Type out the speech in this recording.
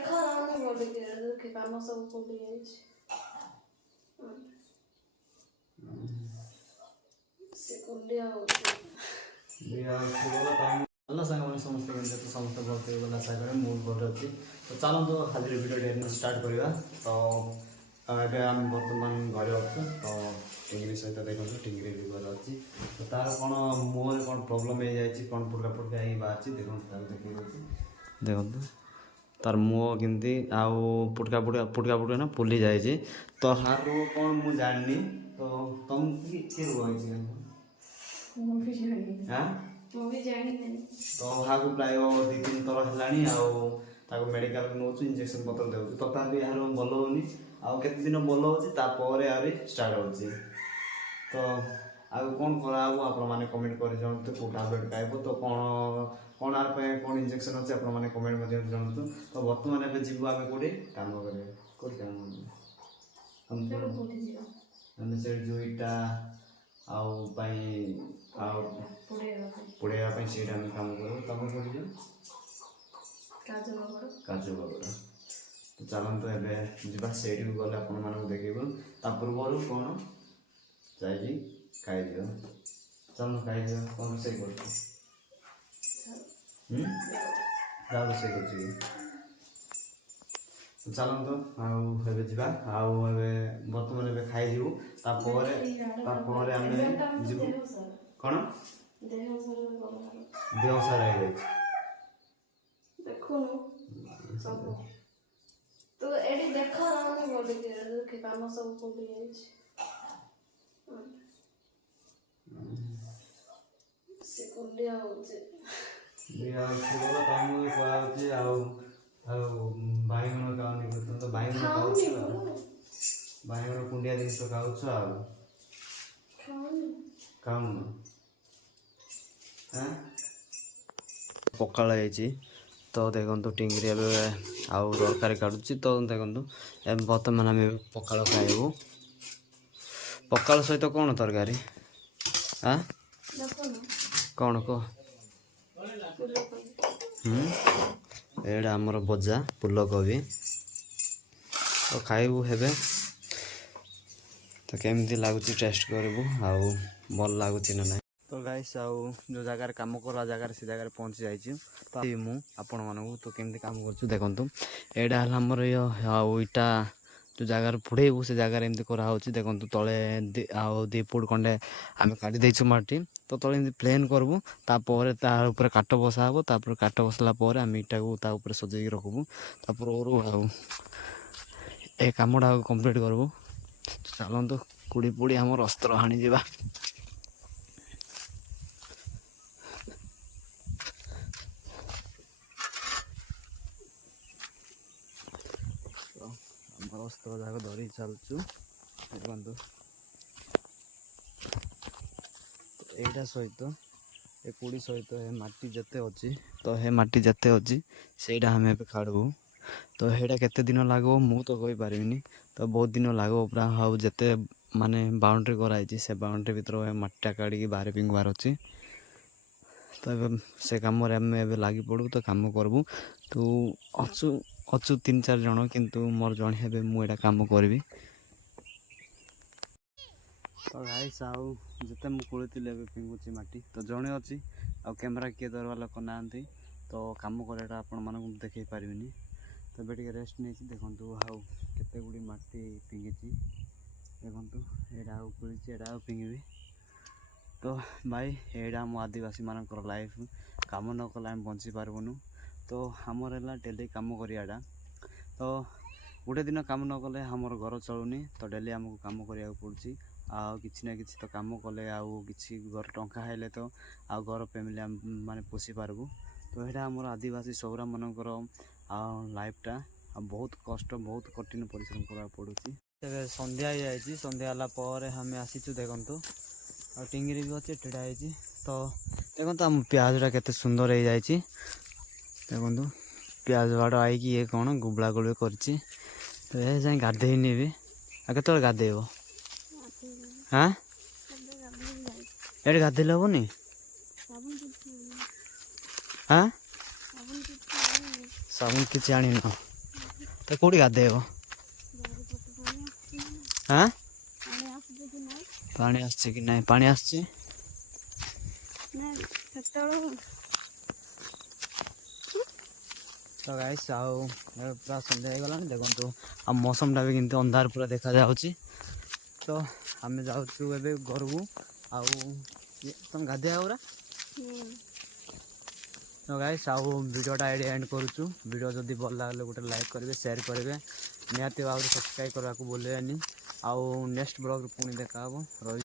ଦେଖ ରାଉନି ବୋଲିକି କି କାମ ସବୁ କୋଉଠି ଯାଇଛି ସେ କୁଣ୍ଡିଆ ହଉଛି ଭଲ ସାଙ୍ଗମାନେ ସମସ୍ତେ କେମିତି ତ ସମସ୍ତେ ଭଲ ଥିବେ ବୋଲି ଆଶା କରେ। ମୁଁ ଭଲ ଅଛି। ତ ଚାଲନ୍ତୁ ଆଜିର ଭିଡ଼ିଓଟି ଷ୍ଟାର୍ଟ କରିବା। ତ ଏବେ ଆମେ ବର୍ତ୍ତମାନ ଘରେ ଅଛୁ। ତ ଟିଙ୍ଗିରି ସହିତ ଦେଖନ୍ତୁ ଟିଙ୍ଗିରି ବି ଘରେ ଅଛି। ତ ତାର କ'ଣ ମୁହଁରେ କ'ଣ ପ୍ରୋବ୍ଲେମ୍ ହେଇଯାଇଛି, କ'ଣ ଫୁଟକା ଫୁଟକା ହେଇକି ବାହାରିଛି। ଦେଖନ୍ତୁ ତାକୁ ଦେଖେଇ ଦେଉଛି। ଦେଖନ୍ତୁ ତାର ମୁହଁ କେମିତି ଆଉ ଫୁଟକା ନା ଫୁଲି ଯାଇଛି। ତ ହାରୁ କ'ଣ ମୁଁ ଜାଣିନି। ତ ତମକୁ କିଏ ରୋଗ ହେଇଛି? ତ ହାକୁ ପ୍ରାୟ 2-3 ଥର ହେଲାଣି। ଆଉ ତାକୁ ମେଡ଼ିକାଲକୁ ନେଉଛୁ, ଇଞ୍ଜେକ୍ସନ୍ ପତ୍ର ଦେଉଛୁ। ତଥାପି ଏହାର ଭଲ ହେଉନି। ଆଉ କେତେ ଦିନ ଭଲ ହେଉଛି, ତାପରେ ଆହୁରି ଷ୍ଟାର୍ଟ ହେଉଛି। ତ ଆଉ କ'ଣ କରାହେବ ଆପଣମାନେ କମେଣ୍ଟ କରି ଜଣାନ୍ତୁ। କେଉଁ ଟାବଲେଟ୍ ଖାଇବ ତ କ'ଣ ଆର ପାଇଁ କ'ଣ ଇଞ୍ଜେକ୍ସନ୍ ଅଛି ଆପଣମାନେ କମେଣ୍ଟ ମଧ୍ୟ ଜଣାନ୍ତୁ। ତ ବର୍ତ୍ତମାନ ଏବେ ଯିବୁ ଆମେ କେଉଁଠି କାମ କରିବା। କେଉଁଠି କାମ ଆମେ ସେ ଯେଉଁ ଇଟା ଆଉ ପାଇଁ ଆଉ ପୋଡ଼େଇବା ପାଇଁ ସେଇଟା ଆମେ କାମ କରିବୁ। ତମେ କେଉଁଠି ଯିବ? କାଜୁ ବାଗଡ଼। ତ ଚାଲନ୍ତୁ ଏବେ ଯିବା, ସେଇଠିକୁ ଗଲେ ଆପଣମାନଙ୍କୁ ଦେଖେଇବୁ। ତା ପୂର୍ବରୁ କ'ଣ ଯାଇକି ଖାଇଦିଅ। ଚାଲ ଖାଇଦିଅ। କ'ଣ ରୋଷେଇ କରୁଛୁ? ଯାହା ରୋଷେଇ କରୁଛୁ କି? ଚାଲନ୍ତୁ ଆଉ ଏବେ ଯିବା। ଆଉ ଏବେ ବର୍ତ୍ତମାନ ଏବେ ଖାଇଯିବୁ। ତାପରେ ଆମେ ଯିବୁ। କ'ଣ ଦେହ ସାରା ହେଇଯାଇଛି? ଦେଖୁନୁ ସବୁ ତୁ ଏଠି ଦେଖ ରାଉନି ବୋଲିକି କି କାମ ସବୁ କୋଉଠି ଯାଇଛି ସେ କୁଣ୍ଡିଆ ହଉଛି ଭଲ କାମ ବି କୁହାହେଉଛି। ଆଉ ବାଇଗଣ ଖାଉନି। ତମେ ତ ବାଇଗଣ ଖାଉଛ, ବାଇଗଣ କୁଣ୍ଡିଆ ଜିନିଷ ଖାଉଛ ଆଉ ଖାଉନ। ପଖାଳ ହେଇଛି। ତ ଦେଖନ୍ତୁ ଟିଙ୍ଗିରି ଏବେ ଆଉ ତରକାରୀ କାଟୁଛି। ତ ଦେଖନ୍ତୁ ଏବେ ବର୍ତ୍ତମାନ ଆମେ ପଖାଳ ଖାଇବୁ। ପଖାଳ ସହିତ କ'ଣ ତରକାରୀ? କ'ଣ କହ? ଏଇଟା ଆମର ଭଜା ଫୁଲକୋବି। ତ ଖାଇବୁ ହେବେ। ତ କେମିତି ଲାଗୁଛି ଟେଷ୍ଟ କରିବୁ, ଆଉ ଭଲ ଲାଗୁଛି ନା ନାହିଁ। ତ ଗାଇସ୍ ଆଉ ଯେଉଁ ଜାଗାରେ କାମ କରିବା ଜାଗାରେ ସେ ଜାଗାରେ ପହଞ୍ଚି ଯାଇଛି। ତ ମୁଁ ଆପଣମାନଙ୍କୁ ତ କେମିତି କାମ କରୁଛୁ ଦେଖନ୍ତୁ। ଏଇଟା ହେଲା ଆମର ଆଉ ଇଟା ଯେଉଁ ଜାଗାରେ ପୋଡ଼େଇବୁ ସେ ଜାଗାରେ ଏମିତି କରାହେଉଛି। ଦେଖନ୍ତୁ ତଳେ ଆଉ 2 ଫୁଟ ଖଣ୍ଡେ ଆମେ କାଟି ଦେଇଛୁ ମାଟି। ତ ତଳେ ଏମିତି ପ୍ଲେନ୍ କରିବୁ। ତାପରେ ତା ଉପରେ କାଠ ବସା ହେବ। ତାପରେ କାଠ ବସିଲା ପରେ ଆମେ ଇଟାକୁ ତା ଉପରେ ସଜେଇକି ରଖିବୁ। ତାପରେ ଆଉ ଏ କାମଟା କମ୍ପ୍ଲିଟ୍ କରିବୁ। ଚାଲନ୍ତୁ କୁଡ଼ି ପୁଡ଼ି ଆମର ଅସ୍ତ୍ର ହାଣିଯିବା। ଆମର ଅସ୍ତ୍ର ଯାକ ଧରିକି ଚାଲୁଛୁ। ଦେଖନ୍ତୁ ଏଇଟା ସହିତ ଏ କୁଡ଼ି ସହିତ ଏ ମାଟି ଯେତେ ଅଛି, ତ ଏ ମାଟି ଯେତେ ଅଛି ସେଇଟା ଆମେ ଏବେ କାଢ଼ିବୁ। ତ ସେଇଟା କେତେ ଦିନ ଲାଗିବ ମୁଁ ତ କହିପାରିବିନି। ତ ବହୁତ ଦିନ ଲାଗିବ ପୁରା। ଆଉ ଯେତେ ମାନେ ବାଉଣ୍ଡ୍ରି କରାହେଇଛି ସେ ବାଉଣ୍ଡ୍ରି ଭିତରେ ମାଟିଟା କାଢ଼ିକି ବାହାରେ ପିଙ୍ଗିବାର ଅଛି। ତ ଏବେ ସେ କାମରେ ଆମେ ଏବେ ଲାଗି ପଡ଼ିବୁ। ତ କାମ କରିବୁ। ତୁ ଅଛୁ 3-4 ଜଣ, କିନ୍ତୁ ମୋର ଜଣେ ହେବେ, ମୁଁ ଏଇଟା କାମ କରିବି। ତ ଗାଇସ୍ ଆଉ ଯେତେ ମୁଁ ଖୋଳିଥିଲି ଏବେ ପିଙ୍ଗୁଛି ମାଟି। ତ ଜଣେ ଅଛି, ଆଉ କ୍ୟାମେରା କିଏ ଧରିବା ଲୋକ ନାହାନ୍ତି। ତ କାମ କରିବାଟା ଆପଣମାନଙ୍କୁ ଦେଖେଇ ପାରିବିନି। ତ ଏବେ ଟିକେ ରେଷ୍ଟ ନେଇଛି। ଦେଖନ୍ତୁ ଆଉ କେତେ ଗୁଡ଼ିଏ ମାଟି ପିଙ୍ଗିଛି। ଦେଖନ୍ତୁ ଏଇଟା ଆଉ ଖୋଳିଛି, ଏଇଟା ଆଉ ପିଙ୍ଗିବି। ତ ଭାଇ ଏଇଟା ଆମ ଆଦିବାସୀମାନଙ୍କର ଲାଇଫ୍। କାମ ନ କଲେ ଆମେ ବଞ୍ଚିପାରିବୁନୁ। ତ ଆମର ହେଲା ଡେଲି କାମ କରିବାଟା। ତ ଗୋଟେ ଦିନ କାମ ନ କଲେ ଆମର ଘର ଚଳୁନି। ତ ଡେଲି ଆମକୁ କାମ କରିବାକୁ ପଡ଼ୁଛି। ଆଉ କିଛି ନା କିଛି ତ କାମ କଲେ ଆଉ କିଛି ଘର ଟଙ୍କା ହେଲେ ତ ଆଉ ଘର ଫ୍ୟାମିଲି ମାନେ ପୋଷି ପାରିବୁ। ତ ଏଇଟା ଆମର ଆଦିବାସୀ ସୌରାମାନଙ୍କର ଆଉ ଲାଇଫ୍ଟା। ଆଉ ବହୁତ କଷ୍ଟ, ବହୁତ କଠିନ ପରିଶ୍ରମ କରିବାକୁ ପଡ଼ୁଛି। ଏବେ ସନ୍ଧ୍ୟା ହେଇଯାଇଛି। ସନ୍ଧ୍ୟା ହେଲା ପରେ ଆମେ ଆସିଛୁ। ଦେଖନ୍ତୁ ଆଉ ଟିଙ୍ଗିରି ବି ଅଛି, ଟେଡ଼ା ହେଇଛି। ତ ଦେଖନ୍ତୁ ଆମ ପିଆଜଟା କେତେ ସୁନ୍ଦର ହେଇଯାଇଛି। ଦେଖନ୍ତୁ ପିଆଜ ବାଡ଼ ଆଇକି ଇଏ କ'ଣ ଗୁବଳା ଗୁଳି କରିଛି। ତ ଏ ଯାଇ ଗାଧେଇନି ବି। ଆଉ କେତେବେଳେ ଗାଧେଇବ? ଏଠି ଗାଧେଇଲେ ହବନି? ସାବୁନ କିଛି ଆଣିନ? ତ କେଉଁଠି ଗାଧେଇବ? ହାଁ ପାଣି ଆସିଛି କି ନାହିଁ? ପାଣି ଆସିଛି ତ ଗାଇସ୍ ଆଉ ପୁରା ସନ୍ଧ୍ୟା ହେଇଗଲାଣି ଦେଖନ୍ତୁ ଆଉ ମୌସମଟା ବି କିନ୍ତୁ ଅନ୍ଧାର ପୁରା ଦେଖାଯାଉଛି। ତ ଆମେ ଯାଉଛୁ ଏବେ ଘରକୁ। ଆଉ ତମେ ଗାଧେଇବା ପୁରା ତ ଗାଇସ୍ ଆଉ ଭିଡ଼ିଓଟା ଏଇଠି ଏଣ୍ଡ କରୁଛୁ। ଭିଡ଼ିଓ ଯଦି ଭଲ ଲାଗିଲେ ଗୋଟେ ଲାଇକ୍ କରିବେ, ସେୟାର କରିବେ, ନିହାତି ଭାବରେ ସବସ୍କ୍ରାଇବ୍ କରିବାକୁ ଭୁଲିବେନି। ଆଉ ନେକ୍ସଟ ବ୍ଲଗ୍ରେ ପୁଣି ଦେଖା ହେବ।